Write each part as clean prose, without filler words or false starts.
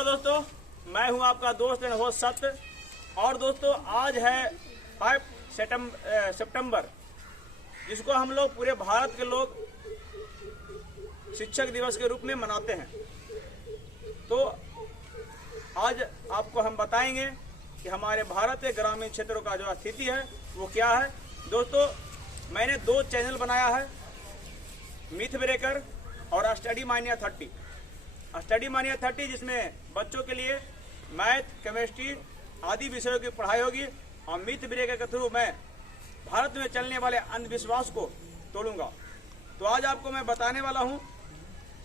Hello दोस्तों, मैं हूं आपका दोस्त एंड होस्ट सत्य। और दोस्तों आज है 5 सितंबर, जिसको हम लोग पूरे भारत के लोग शिक्षक दिवस के रूप में मनाते हैं। तो आज आपको हम बताएंगे कि हमारे भारत के ग्रामीण क्षेत्रों का जो स्थिति है वो क्या है। दोस्तों मैंने 2 चैनल बनाया है, मिथ ब्रेकर और स्टडी मानिया 30। स्टडी मानिया 30 जिसमें बच्चों के लिए मैथ, केमिस्ट्री आदि विषयों की पढ़ाई होगी, और मिथ ब्रेकर के थ्रू मैं भारत में चलने वाले अंधविश्वास को तोड़ूंगा। तो आज आपको मैं बताने वाला हूं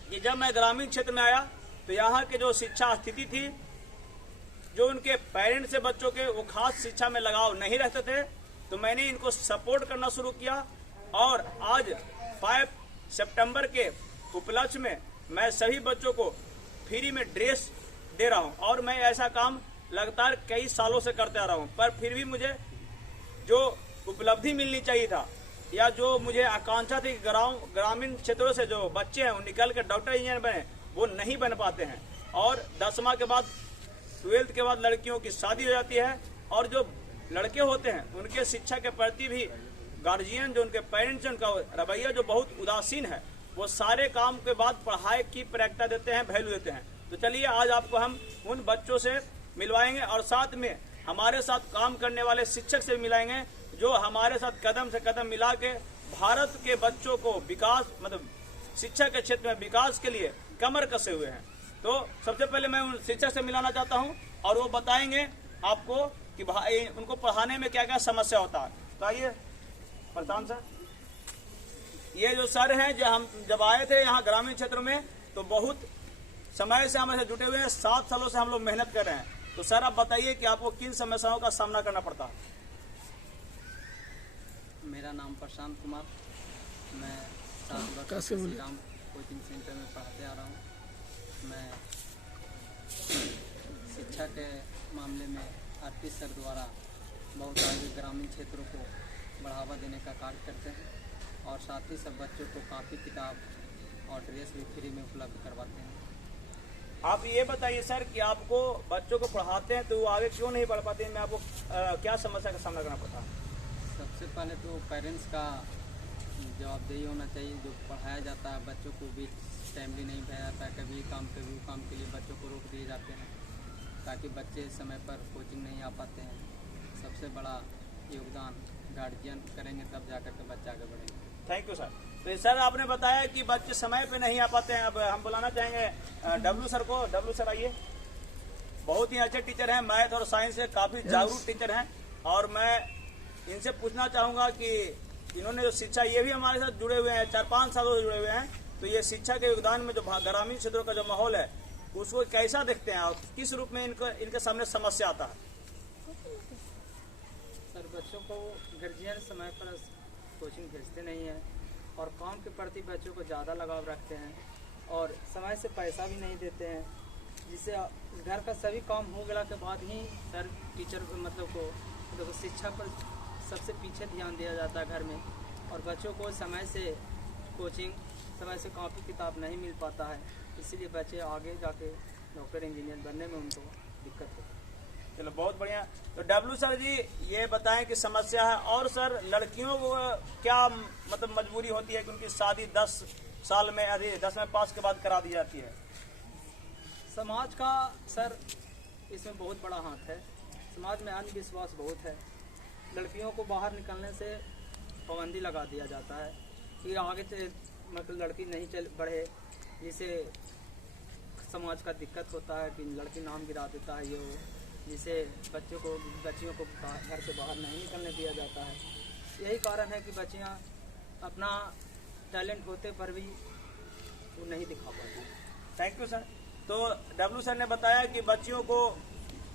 कि जब मैं ग्रामीण क्षेत्र में आया तो यहाँ के जो शिक्षा स्थिति थी, जो उनके पेरेंट्स से बच्चों के वो खास शिक्षा में लगाव नहीं रखते थे, तो मैंने इनको सपोर्ट करना शुरू किया। और आज 5 सितंबर के उपलक्ष्य में मैं सभी बच्चों को फ्री में ड्रेस दे रहा हूं। और मैं ऐसा काम लगातार कई सालों से करते आ रहा हूं, पर फिर भी मुझे जो उपलब्धि मिलनी चाहिए था या जो मुझे आकांक्षा थी ग्रामीण क्षेत्रों से जो बच्चे हैं वो निकल कर डॉक्टर इंजीनियर बने, वो नहीं बन पाते हैं। और 10वीं के बाद 12th के बाद लड़कियों की शादी हो जाती है, और जो लड़के होते हैं उनके शिक्षा के प्रति भी गार्जियन जो उनके पेरेंट्स हैं उनका रवैया जो बहुत उदासीन है, वो सारे काम के बाद पढ़ाई की प्रायोरिटी देते हैं, वैल्यू देते हैं। तो चलिए आज आपको हम उन बच्चों से मिलवाएंगे और साथ में हमारे साथ काम करने वाले शिक्षक से मिलाएंगे, जो हमारे साथ कदम से कदम मिला के भारत के बच्चों को विकास मतलब शिक्षा के क्षेत्र में विकास के लिए कमर कसे हुए हैं। तो सबसे पहले मैं उन शिक्षक से मिलाना चाहता हूं और वो बताएंगे आपको कि भाई उनको पढ़ाने में क्या क्या समस्या होता है। तो आइए प्रशांत सर, ये जो सर हैं, जो हम जब आए थे यहाँ ग्रामीण क्षेत्र में तो बहुत समय से हमारे जुटे हुए हैं, 7 सालों से हम लोग मेहनत कर रहे हैं। तो सर आप बताइए कि आपको किन समस्याओं का सामना करना पड़ता है। मेरा नाम प्रशांत कुमार, मैं 7 वर्ष से राम कोचिंग सेंटर में पढ़ाते आ रहा हूँ। मैं शिक्षा के मामले में आरपी सर द्वारा बहुत आगे ग्रामीण क्षेत्रों को बढ़ावा देने का कार्य करते हैं, और साथ ही सब बच्चों को कापी किताब और ड्रेस भी फ्री में उपलब्ध करवाते हैं। आप ये बताइए सर कि आपको बच्चों को पढ़ाते हैं तो वो आगे क्यों नहीं बढ़ पाते हैं, मैं आपको क्या समस्या का सामना करना पड़ता है। सबसे पहले तो पेरेंट्स का जवाबदेही होना चाहिए। जो पढ़ाया जाता है बच्चों को भी टाइमली नहीं भेजा जाता है, कभी काम के लिए बच्चों को रोक दिए जाते हैं ताकि बच्चे समय पर कोचिंग नहीं आ पाते हैं। सबसे बड़ा योगदान गार्जियन करेंगे तब जाकर के बच्चे आगे बढ़ेंगे। Thank you sir. तो सर आपने बताया कि बच्चे समय पे नहीं आ पाते हैं। अब हम बुलाना चाहेंगे डब्लू सर को। डब्लू सर आइए, बहुत ही अच्छे टीचर हैं, मैथ और साइंस से काफ़ी जागरूक टीचर हैं। और मैं इनसे पूछना चाहूँगा कि इन्होंने जो शिक्षा, ये भी हमारे साथ जुड़े हुए हैं, 4-5 सालों से जुड़े हुए हैं, तो ये शिक्षा के योगदान में जो ग्रामीण क्षेत्रों का जो माहौल है उसको कैसा देखते हैं और किस रूप में इनके सामने समस्या आता है। सर बच्चों को गार्जियन समय पर कोचिंग भेजते नहीं हैं, और काम के प्रति बच्चों को ज़्यादा लगाव रखते हैं, और समय से पैसा भी नहीं देते हैं, जिससे घर का सभी काम हो गया के बाद ही सर टीचर मतलब शिक्षा पर सबसे पीछे ध्यान दिया जाता है घर में, और बच्चों को समय से कोचिंग, समय से कॉपी किताब नहीं मिल पाता है, इसीलिए बच्चे आगे जाके डॉक्टर इंजीनियर बनने में उनको दिक्कत होती है। चलो बहुत बढ़िया। तो डब्लू सर जी ये बताएं कि समस्या है। और सर लड़कियों को क्या मतलब मजबूरी होती है कि उनकी शादी 10 साल में 10वें पास के बाद करा दी जाती है। समाज का सर इसमें बहुत बड़ा हाथ है। समाज में अंधविश्वास बहुत है। लड़कियों को बाहर निकलने से पाबंदी लगा दिया जाता है कि आगे से मतलब लड़की नहीं चल बढ़े, जिससे समाज का दिक्कत होता है कि लड़की नाम गिरा देता है, ये जिसे बच्चियों को घर से बाहर नहीं निकलने दिया जाता है। यही कारण है कि बच्चियां अपना टैलेंट होते पर भी वो नहीं दिखा पाती। Thank you sir. तो डब्लू सर ने बताया कि बच्चियों को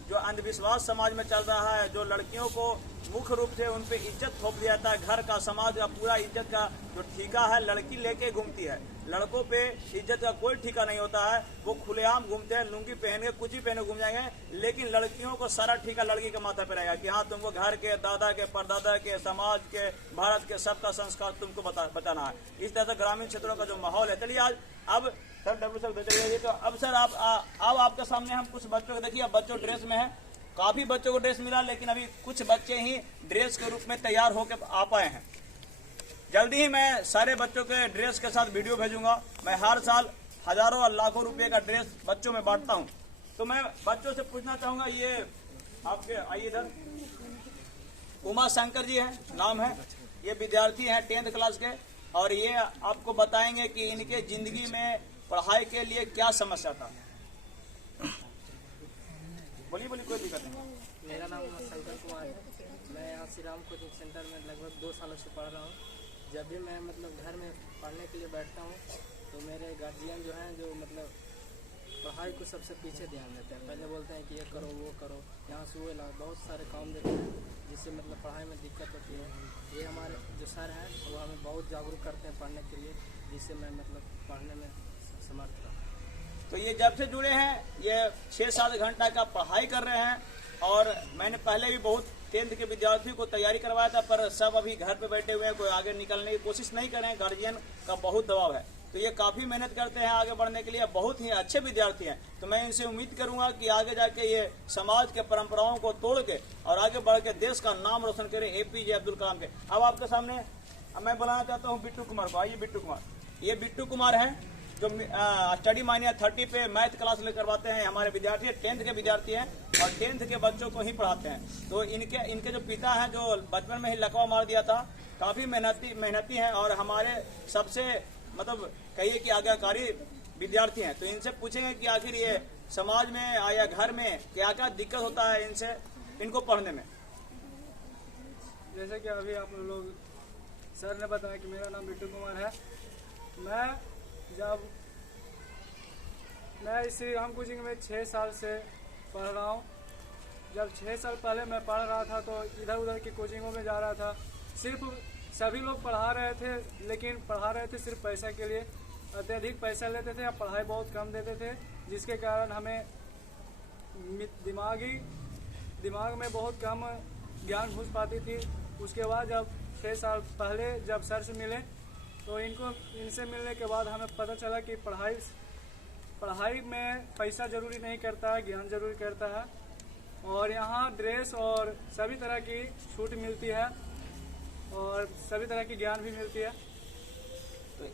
जो अंधविश्वास समाज में चल रहा है, जो लड़कियों को मुख्य रूप से उन पे इज्जत थोप दिया जाता है, घर का समाज का पूरा इज्जत का जो ठीका है लड़की लेके घूमती है। लड़कों पे इज्जत का कोई ठीका नहीं होता है, वो खुलेआम घूमते हैं, लुंगी पहन के कुछ ही पहने घूम जाएंगे, लेकिन लड़कियों को सारा ठीका लड़की के माथे पे रहेगा कि हाँ तुमको घर के, दादा के, परदादा के, समाज के, भारत के सबका संस्कार तुमको बचाना है। इस तरह से ग्रामीण क्षेत्रों का जो माहौल है। चलिए आज अब सर डब्ल्यू सर उधर चले जाइए। तो अब सर अब आपके सामने हम कुछ बच्चों को देखिए, अब बच्चों ड्रेस में है, काफी बच्चों को ड्रेस मिला, लेकिन अभी कुछ बच्चे ही ड्रेस के रूप में तैयार होकर आ पाए हैं। जल्दी ही मैं सारे बच्चों के ड्रेस के साथ वीडियो भेजूंगा। मैं हर साल हजारों और लाखों रुपए का ड्रेस बच्चों में बांटता हूं। तो मैं बच्चों से पूछना चाहूंगा, ये आपके आइए इधर, उमा शंकर जी है नाम है, ये विद्यार्थी हैं 10th क्लास के, और ये आपको बताएंगे कि इनके जिंदगी में पढ़ाई के लिए क्या समस्या था। बोलिए बोलिए, कोई दिक्कत नहीं। मेरा नाम शंकर कुमार है। मैं यहाँ श्री राम कोचिंग सेंटर में लगभग 2 सालों से पढ़ रहा हूँ। जब भी मैं घर में पढ़ने के लिए बैठता हूँ तो मेरे गार्जियन जो हैं, जो पढ़ाई को सबसे पीछे ध्यान देते हैं। पहले बोलते हैं कि ये करो वो करो, यहाँ सुबह ला, बहुत सारे काम देते हैं, जिससे पढ़ाई में दिक्कत होती है। ये हमारे जो सर हैं वो हमें बहुत जागरूक करते हैं पढ़ने के लिए, जिससे मैं पढ़ने में समर्थ रहा। तो ये जब से जुड़े हैं, ये 6-7 घंटा का पढ़ाई कर रहे हैं। और मैंने पहले भी बहुत 10th के विद्यार्थियों को तैयारी करवाया था, पर सब अभी घर पे बैठे हुए हैं, कोई आगे निकलने की कोशिश नहीं कर रहे हैं, गार्जियन का बहुत दबाव है। तो ये काफी मेहनत करते हैं आगे बढ़ने के लिए, बहुत ही अच्छे विद्यार्थी हैं। तो मैं इनसे उम्मीद करूंगा कि आगे जाके ये समाज के परंपराओं को तोड़ के और आगे बढ़ के देश का नाम रोशन करें, APJ अब्दुल कलाम के। अब आपके सामने मैं बुलाना चाहता हूँ बिट्टू कुमार को। आइए बिट्टू कुमार। ये बिट्टू कुमार है जो स्टडी माइनिया 30 पे मैथ क्लास ले करवाते हैं। हमारे विद्यार्थी 10th के विद्यार्थी हैं और 10th के बच्चों को ही पढ़ाते हैं। तो इनके जो पिता हैं, जो बचपन में ही लकवा मार दिया था, काफी मेहनती हैं और हमारे सबसे कहिए कि आज्ञाकारी विद्यार्थी हैं। तो इनसे पूछेंगे कि आखिर ये समाज में या घर में क्या क्या दिक्कत होता है इनको पढ़ने में। जैसे कि अभी आप लोग सर ने बताया कि मेरा नाम बिट्टू कुमार है। मैं इस श्री राम कोचिंग में 6 साल से पढ़ रहा हूँ। जब 6 साल पहले मैं पढ़ रहा था तो इधर उधर की कोचिंगों में जा रहा था। सिर्फ सभी लोग पढ़ा रहे थे, लेकिन पढ़ा रहे थे सिर्फ पैसा के लिए। अत्यधिक पैसा लेते थे या पढ़ाई बहुत कम देते थे, जिसके कारण हमें दिमाग में बहुत कम ज्ञान घुस पाती थी। उसके बाद जब 6 साल पहले जब सर से मिले तो इनसे मिलने के बाद हमें पता चला कि पढ़ाई में पैसा जरूरी नहीं करता है, ज्ञान जरूरी करता है। और यहाँ ड्रेस और सभी तरह की छूट मिलती है और सभी तरह की ज्ञान भी मिलती है। तो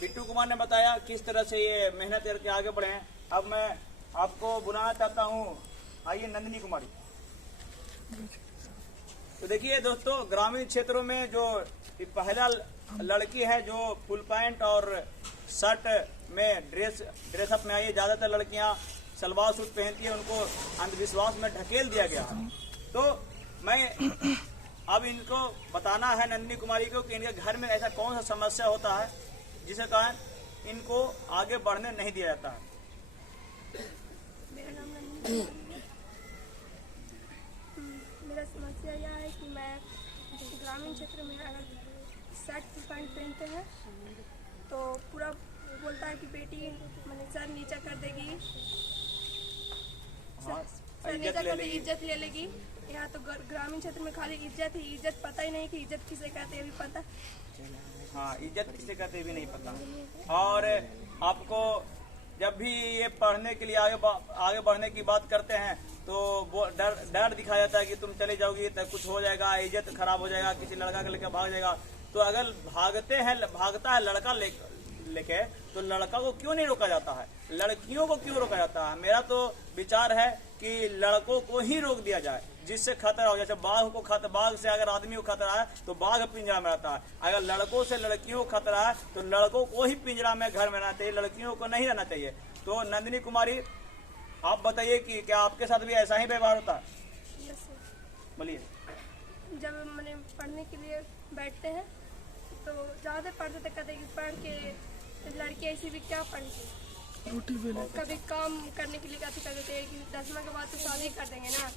बिट्टू कुमार ने बताया किस तरह से ये मेहनत करके आगे बढ़े हैं। अब मैं आपको बुलाना चाहता हूँ, आइए नंदिनी कुमारी। तो देखिए दोस्तों, ग्रामीण क्षेत्रों में जो पहला लड़की है जो फुल पैंट और शर्ट में ड्रेसअप में आई है, ज्यादातर लड़कियां सलवार सूट पहनती है, उनको अंधविश्वास में ढकेल दिया गया है। तो मैं अब इनको बताना है नंदिनी कुमारी को कि इनके घर में ऐसा कौन सा समस्या होता है जिसके कारण इनको आगे बढ़ने नहीं दिया जाता है। मेरा समस्या यह है कि मैं ग्रामीण क्षेत्र में अगर शर्ट पैंट पहनते हैं तो पूरा बोलता है कि बेटी मैंने सर नीचा कर देगी, सर नीचा कर देगी, इज्जत ले लेगी। यहाँ तो ग्रामीण क्षेत्र में खाली इज्जत ही इज्जत, पता ही नहीं कि इज्जत किसे कहते हैं, अभी पता। हाँ, इज्जत किसे कहते हैं भी नहीं पता। और आपको जब भी ये पढ़ने के लिए आगे बढ़ने की बात करते हैं तो वो डर दिखाया जाता है कि तुम चले जाओगी तो कुछ हो जाएगा, इज्जत खराब हो जाएगा, किसी लड़का के लेकर भाग जाएगा। तो अगर भागता है लड़का लेके, तो लड़का को क्यों नहीं रोका जाता है, लड़कियों को क्यों रोका जाता है? मेरा तो विचार है कि लड़कों को ही रोक दिया जाए, जिससे खतरा हो। जैसे बाघ से अगर आदमी को खतरा है तो बाघ पिंजरा में रहता है, अगर लड़कों से लड़कियों को खतरा है तो लड़कों को ही पिंजरा में घर में रहना चाहिए, लड़कियों को नहीं रहना चाहिए। तो नंदिनी कुमारी, आप बताइए कि क्या आपके साथ भी ऐसा ही व्यवहार होता है? बोलिए। जब मैंने पढ़ने के लिए बैठते हैं तो ज़्यादा पढ़ते थे, कहते कि पढ़ के लड़की ऐसी भी क्या पढ़ेगी, कभी काम करने के लिए कहते थे कि 10वीं के बाद तो शादी कर देंगे ना।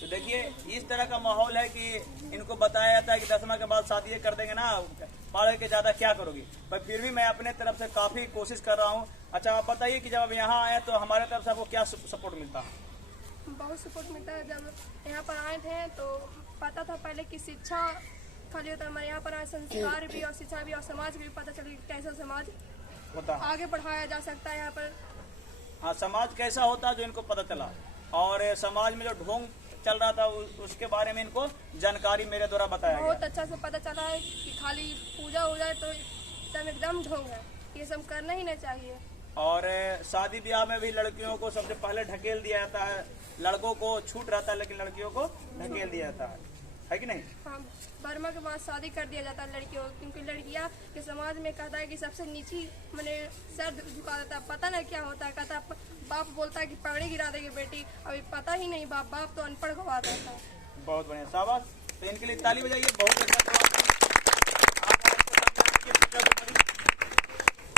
तो देखिए, इस तरह का माहौल है कि इनको बताया जाता है कि 10वीं के बाद शादी कर देंगे ना, पढ़ के ज्यादा क्या करोगी। पर फिर भी मैं अपने तरफ से काफी कोशिश कर रहा हूँ। अच्छा, आप बताइए कि जब आप यहाँ आए तो हमारे तरफ से आपको क्या सपोर्ट मिलता है? बहुत सपोर्ट मिलता है। जब यहाँ पर आए थे तो पता था पहले कि शिक्षा खाली होता है, हमारे यहाँ पर आए संस्कार भी और शिक्षा भी और समाज भी पता चली कैसा समाज। होता है। आगे बढ़ाया जा सकता है यहाँ पर। हाँ, समाज कैसा होता है जो इनको पता चला, और समाज में जो ढोंग चल रहा था उसके बारे में इनको जानकारी मेरे द्वारा बताया बहुत गया। अच्छा से पता चला है कि खाली पूजा हो जाए तो एकदम ढोंग है, ये सब करना ही नहीं चाहिए। और शादी ब्याह में भी लड़कियों को सबसे पहले ढकेल दिया जाता है, लड़कों को छूट रहता है लेकिन लड़कियों को ढकेल दिया जाता है कि नहीं? हाँ, बर्मा के बाद शादी कर दिया जाता है लड़कियों को, क्योंकि लड़कियां के समाज में कहता है कि सबसे नीची मैंने सर झुका देता है। पता नहीं क्या होता है, कहता है बाप बोलता है कि पगड़ी गिरा देगी बेटी, अभी पता ही नहीं, बाप तो अनपढ़ गवा देता है। बहुत बढ़िया, शाबाश। तो इनके लिए ताली बजाइए, बहुत अच्छा।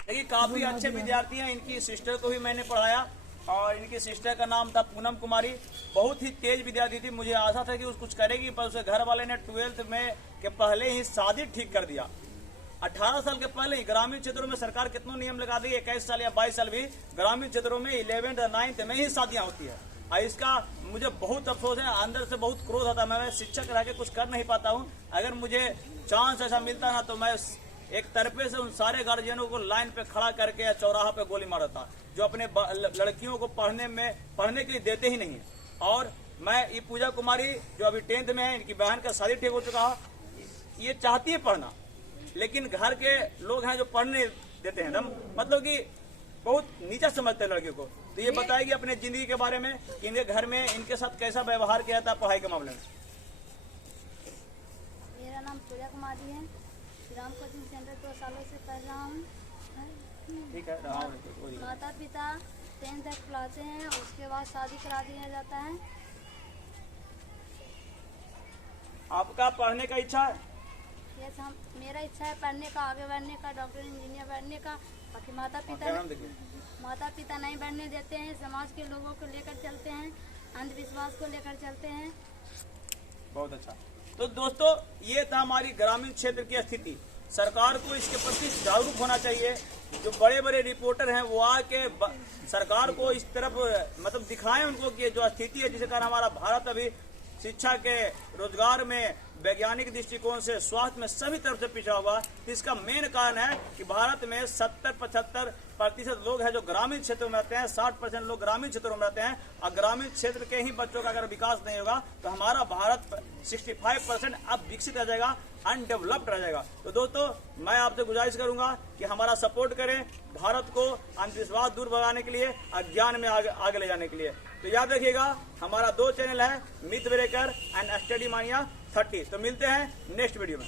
देखिए काफी अच्छे विद्यार्थी हैं, इनकी सिस्टर को भी मैंने पढ़ाया और इनकी सिस्टर का नाम था पूनम कुमारी। बहुत ही तेज विद्यार्थी थी, मुझे आशा था कि वो कुछ करेगी, पर उसे घर वाले ने 12th में के पहले ही शादी ठीक कर दिया। 18 साल के पहले ही ग्रामीण क्षेत्रों में सरकार कितना नियम लगा दी, 21 साल या 22 साल भी ग्रामीण क्षेत्रों में 11th और 9th में ही शादियां होती है। और इसका मुझे बहुत अफसोस है, अंदर से बहुत क्रोध आता है। मैं शिक्षक रह के कुछ कर नहीं पाता हूँ। अगर मुझे चांस ऐसा मिलता ना तो मैं एक तरफे से उन सारे गार्जियनों को लाइन पे खड़ा करके या चौराहा पे गोली मारता जो अपने लड़कियों को पढ़ने के लिए देते ही नहीं है। और मैं ये पूजा कुमारी जो अभी 10th में है, इनकी बहन का शादी ठीक हो चुका है, ये चाहती है पढ़ना, लेकिन घर के लोग हैं जो पढ़ने देते हैं एकदम, मतलब कि बहुत नीचा समझते हैं लड़के को। तो ये बताएगी अपने जिंदगी के बारे में कि इनके घर में इनके साथ कैसा व्यवहार किया जाता है पढ़ाई के मामले में। मेरा नाम पूजा कुमारी है, राम कोचिंग सेंटर 2 सालों से पढ़ रहा हूँ। ठीक है, माता पिता 10th तक पढ़ाते हैं, उसके बाद शादी करा दिया जाता है। आपका पढ़ने का इच्छा है? यस, मेरा इच्छा है पढ़ने का, आगे बढ़ने का, डॉक्टर इंजीनियर बनने का। बाकी माता पिता नहीं बढ़ने देते हैं, समाज के लोगों को लेकर चलते हैं, अंधविश्वास को लेकर चलते हैं। बहुत अच्छा। तो दोस्तों ये था हमारी ग्रामीण क्षेत्र की स्थिति। सरकार को इसके प्रति जागरूक होना चाहिए। जो बड़े बड़े रिपोर्टर हैं वो आके सरकार को इस तरफ मतलब दिखाएं उनको कि जो स्थिति है, जिसके कारण हमारा भारत अभी शिक्षा के, रोजगार में, वैज्ञानिक दृष्टिकोण से, स्वास्थ्य में सभी तरफ से पिछड़ा हुआ। तो इसका मेन कारण है कि भारत में 70-75% लोग हैं जो ग्रामीण क्षेत्रों में रहते हैं, 60% लोग ग्रामीण क्षेत्रों में रहते हैं। और ग्रामीण क्षेत्र के ही बच्चों का अगर विकास नहीं होगा तो हमारा भारत 65% अब विकसित रह जाएगा, अनडेवलप्ड रह जाएगा। तो दोस्तों मैं आपसे गुजारिश करूंगा कि हमारा सपोर्ट करें भारत को अंधविश्वास दूर भगाने के लिए, अज्ञान में आगे ले जाने के लिए। तो याद रखिएगा हमारा 2 चैनल है, मिथ ब्रेकर एंड स्टडी मानिया 30। तो मिलते हैं नेक्स्ट वीडियो में।